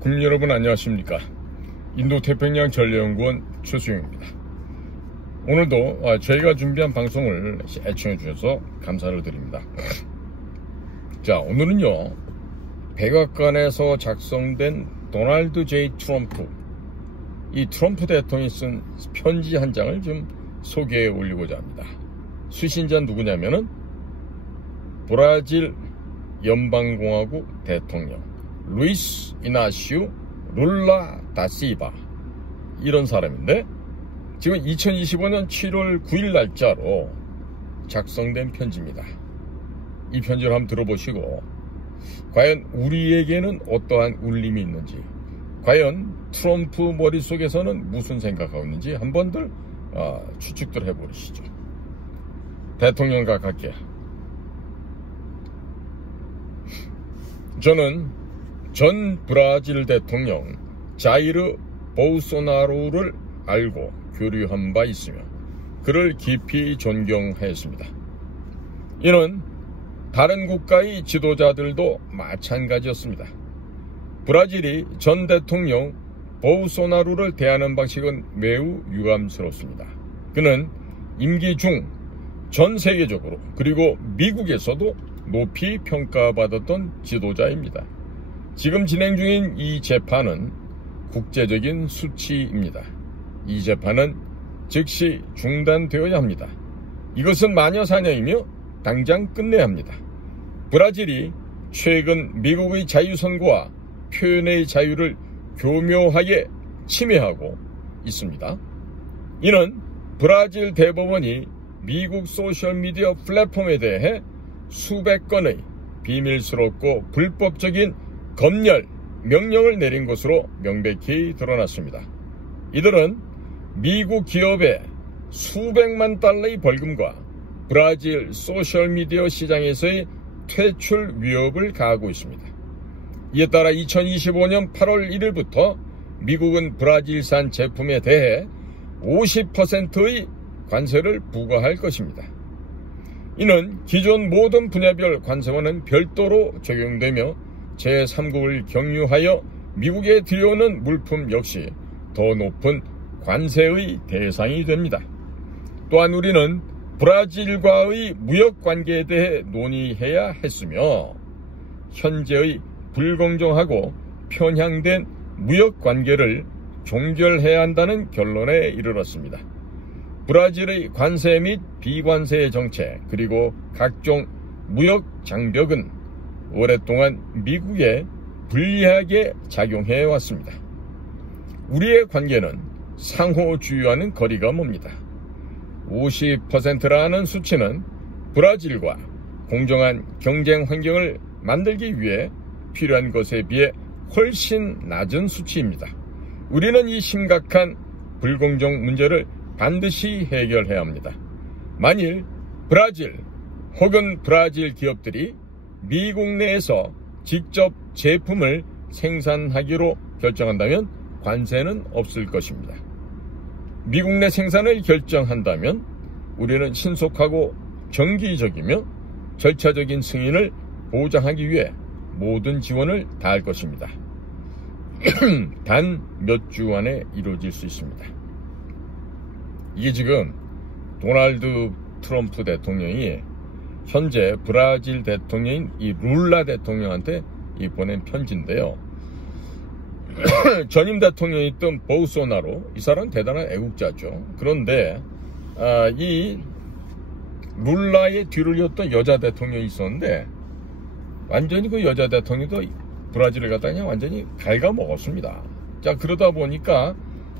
국민 여러분 안녕하십니까. 인도태평양 전략연구원 최수영입니다. 오늘도 저희가 준비한 방송을 애청해 주셔서 감사를 드립니다. 자, 오늘은요, 백악관에서 작성된 도널드 J. 트럼프, 이 트럼프 대통령이 쓴 편지 한 장을 좀 소개해 올리고자 합니다. 수신자는 누구냐면은 브라질 연방공화국 대통령 루이스 이나시우 룰라 다 실바, 이런 사람인데 지금 2025년 7월 9일 날짜로 작성된 편지입니다. 이 편지를 한번 들어보시고 과연 우리에게는 어떠한 울림이 있는지, 과연 트럼프 머릿속에서는 무슨 생각하고 있는지 한번들 추측들 해보시죠. 대통령과 갈게요. 저는 전 브라질 대통령 자이르 보우소나로를 알고 교류한 바 있으며 그를 깊이 존경하였습니다. 이는 다른 국가의 지도자들도 마찬가지였습니다. 브라질이 전 대통령 보우소나로를 대하는 방식은 매우 유감스럽습니다. 그는 임기 중 전 세계적으로 그리고 미국에서도 높이 평가받았던 지도자입니다. 지금 진행 중인 이 재판은 국제적인 수치입니다. 이 재판은 즉시 중단되어야 합니다. 이것은 마녀사냥이며 당장 끝내야 합니다. 브라질이 최근 미국의 자유선거와 표현의 자유를 교묘하게 침해하고 있습니다. 이는 브라질 대법원이 미국 소셜미디어 플랫폼에 대해 수백 건의 비밀스럽고 불법적인 검열 명령을 내린 것으로 명백히 드러났습니다. 이들은 미국 기업에 수백만 달러의 벌금과 브라질 소셜미디어 시장에서의 퇴출 위협을 가하고 있습니다. 이에 따라 2025년 8월 1일부터 미국은 브라질산 제품에 대해 50%의 관세를 부과할 것입니다. 이는 기존 모든 분야별 관세와는 별도로 적용되며 제3국을 경유하여 미국에 들여오는 물품 역시 더 높은 관세의 대상이 됩니다. 또한 우리는 브라질과의 무역관계에 대해 논의해야 했으며 현재의 불공정하고 편향된 무역관계를 종결해야 한다는 결론에 이르렀습니다. 브라질의 관세 및 비관세 정책 그리고 각종 무역 장벽은 오랫동안 미국에 불리하게 작용해 왔습니다. 우리의 관계는 상호주의와는 거리가 멉니다. 50%라는 수치는 브라질과 공정한 경쟁 환경을 만들기 위해 필요한 것에 비해 훨씬 낮은 수치입니다. 우리는 이 심각한 불공정 문제를 반드시 해결해야 합니다. 만일 브라질 혹은 브라질 기업들이 미국 내에서 직접 제품을 생산하기로 결정한다면 관세는 없을 것입니다. 미국 내 생산을 결정한다면 우리는 신속하고 정기적이며 절차적인 승인을 보장하기 위해 모든 지원을 다할 것입니다. 단 몇 주 안에 이루어질 수 있습니다. 이게 지금 도널드 트럼프 대통령이 현재 브라질 대통령인 이 룰라 대통령한테 보낸 편지인데요. 전임 대통령이 있던 보우소나로, 이 사람은 대단한 애국자죠. 그런데 이 룰라의 뒤를 이었던 여자 대통령이 있었는데 완전히 그 여자 대통령도 브라질을 갖다 그냥 완전히 갉아먹었습니다. 자, 그러다 보니까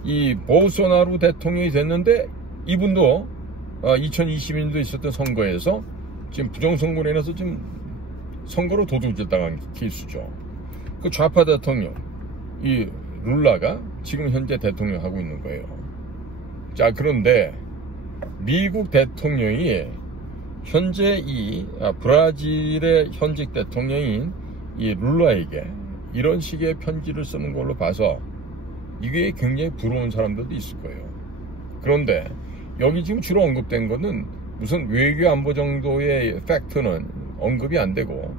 이 보우소나로 대통령이 됐는데 이분도 2020년도에 있었던 선거에서 지금 부정선거로 인해서 지금 선거로 도둑질 당한 케이스죠. 그 좌파 대통령 이 룰라가 지금 현재 대통령 하고 있는 거예요. 자, 그런데 미국 대통령이 현재 이 브라질의 현직 대통령인 이 룰라에게 이런 식의 편지를 쓰는 걸로 봐서 이게 굉장히 부러운 사람들도 있을 거예요. 그런데 여기 지금 주로 언급된 거는 무슨 외교 안보 정도의 팩트는 언급이 안 되고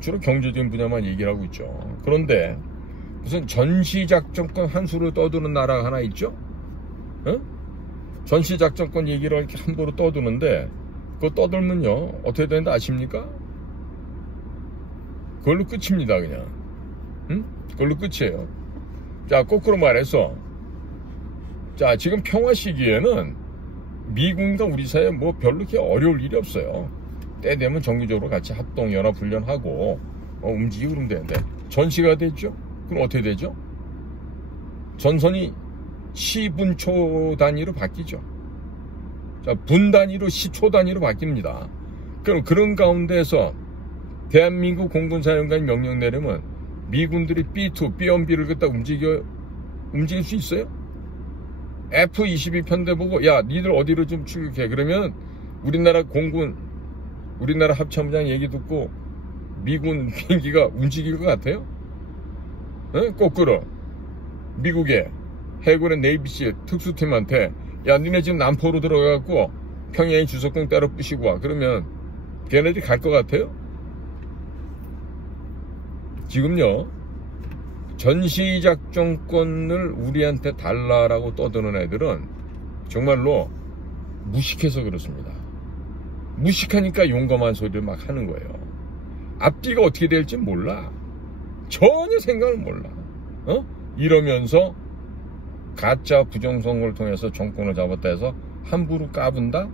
주로 경제적인 분야만 얘기를 하고 있죠. 그런데 무슨 전시작전권 한 수를 떠드는 나라가 하나 있죠? 어? 전시작전권 얘기를 이렇게 함부로 떠드는데, 그거 떠들면요, 어떻게 되는지 아십니까? 그걸로 끝입니다, 그냥. 응? 그걸로 끝이에요. 자, 거꾸로 말해서, 자, 지금 평화 시기에는 미군과 우리 사이에 뭐 별로 이렇게 어려울 일이 없어요. 때 되면 정기적으로 같이 합동, 연합 훈련하고, 움직이고 그러면 되는데, 전시가 되죠? 그럼 어떻게 되죠? 전선이 시분초 단위로 바뀌죠. 자, 분 단위로 시초 단위로 바뀝니다. 그럼 그런 가운데서 대한민국 공군사령관이 명령 내리면 미군들이 B2, B1B를 갖다 움직일 수 있어요? F-22 편대 보고, 야, 니들 어디로 좀 출격해. 그러면 우리나라 공군, 우리나라 합참장 얘기 듣고 미군 비행기가 움직일 것 같아요? 거꾸로 미국의 해군의 네이비실 특수팀한테, 야, 니네 지금 남포로 들어가갖고 평양의 주석궁 따로 부시고 와. 그러면 걔네들이 갈 것 같아요? 지금요, 전시작전권을 우리한테 달라라고 떠드는 애들은 정말로 무식해서 그렇습니다. 무식하니까 용감한 소리를 막 하는 거예요. 앞뒤가 어떻게 될지 몰라. 전혀 생각을 몰라. 이러면서 가짜 부정선거를 통해서 정권을 잡았다 해서 함부로 까분다?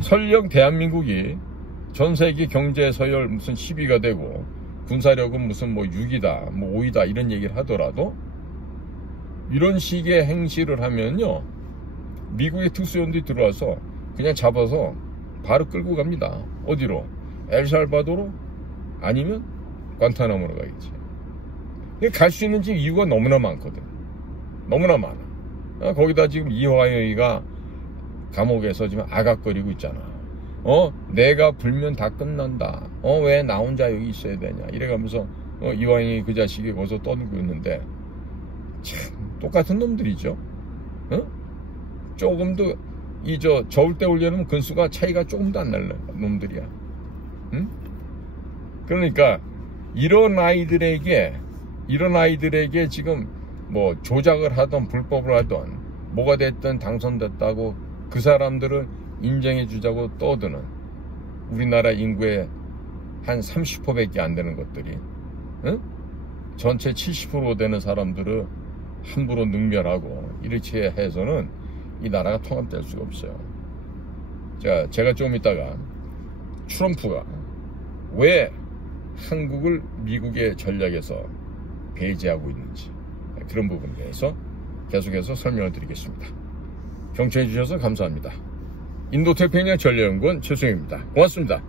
설령 대한민국이 전세계 경제 서열 무슨 10위가 되고 군사력은 무슨 뭐 6위다, 뭐 5위다 이런 얘기를 하더라도 이런 식의 행실을 하면요, 미국의 특수요원들이 들어와서 그냥 잡아서 바로 끌고 갑니다. 어디로? 엘살바도로? 아니면 관타나모로 가겠지. 갈 수 있는 지금 이유가 너무나 많거든. 너무나 많아. 거기다 지금 이화영이가 감옥에서 지금 아각거리고 있잖아. 내가 불면 다 끝난다. 왜 나 혼자 여기 있어야 되냐. 이래가면서 이화영이 그 자식이 거기서 떠들고 있는데, 참 똑같은 놈들이죠. 조금도 저울 때 올려놓으면 근수가 차이가 조금도 안 날 놈들이야. 그러니까 이런 아이들에게 지금 뭐 조작을 하던 불법을 하던 뭐가 됐든 당선됐다고 그 사람들을 인정해 주자고 떠드는 우리나라 인구의 한 30%밖에 안 되는 것들이, 전체 70% 되는 사람들을 함부로 능멸하고 이렇게 해서는 이 나라가 통합될 수가 없어요. 제가 좀 이따가 트럼프가 왜 한국을 미국의 전략에서 배제하고 있는지, 그런 부분에 대해서 계속해서 설명을 드리겠습니다. 경청해 주셔서 감사합니다. 인도태평양 전략연구원 최승입니다. 고맙습니다.